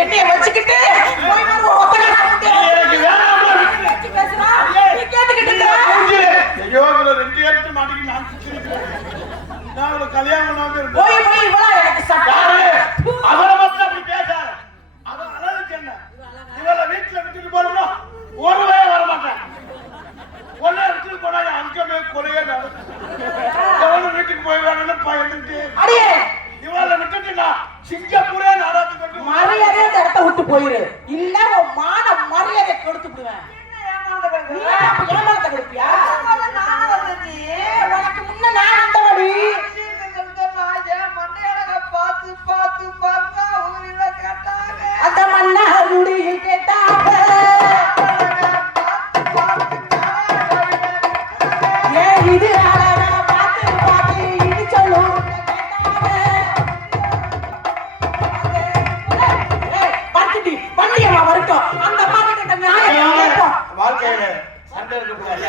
என்னைய வச்சுக்கிட்டு கல்யாணம் இவளை வீட்டுல விட்டுட்டு போறோம் ஒரு வேலை வர மாட்டேன் ஒன்னே விட்டுட்டு போனா அங்கமே கொலையே நடக்கும் வீட்டுக்கு போய் வரணும்னு பயந்துட்டு இவளை விட்டுட்டு சிங்கப்பூரே நாடாத்து கொண்டு மரியாதை அந்த இடத்த விட்டு போயிரு இல்ல உன் மான மரியாதை கொடுத்து விடுவேன் ஏமாத்த கொடுப்பியா உனக்கு முன்ன நான் வந்தவடி பார்த்து பார்த்து பார்த்தா ஊரில கேட்டாங்க அந்த மண்ணா முடியில் கேட்டாங்க ஏன் இது அழகா பார்த்து பார்த்து இது சொல்லும் பார்த்துட்டி பண்ணியம்மா வரட்டும் அந்த அம்மா கிட்ட நியாயம் வாழ்க்கையில சண்டை இருக்கக்கூடாது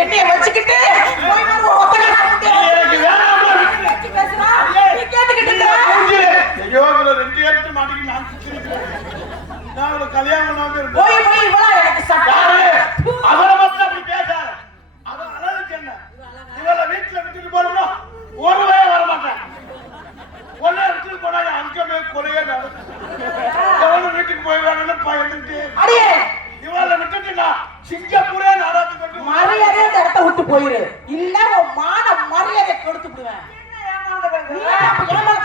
என்னைய வச்சுக்கிட்டு கல்யாணம் இவளை வீட்டுல விட்டுட்டு போறோம் ஒரு வேலை வர மாட்டேன் ஒன்னே விட்டுட்டு போனா அங்கமே கொலையே நடக்கும் வீட்டுக்கு போய் வரணும்னு பயந்துட்டு இவளை விட்டுட்டு சிங்கப்பூரே நாடாத்து கொண்டு மரியாதை அந்த இடத்த விட்டு போயிரு இல்ல உன் மான மரியாதை கொடுத்து விடுவேன் ஏமாத்த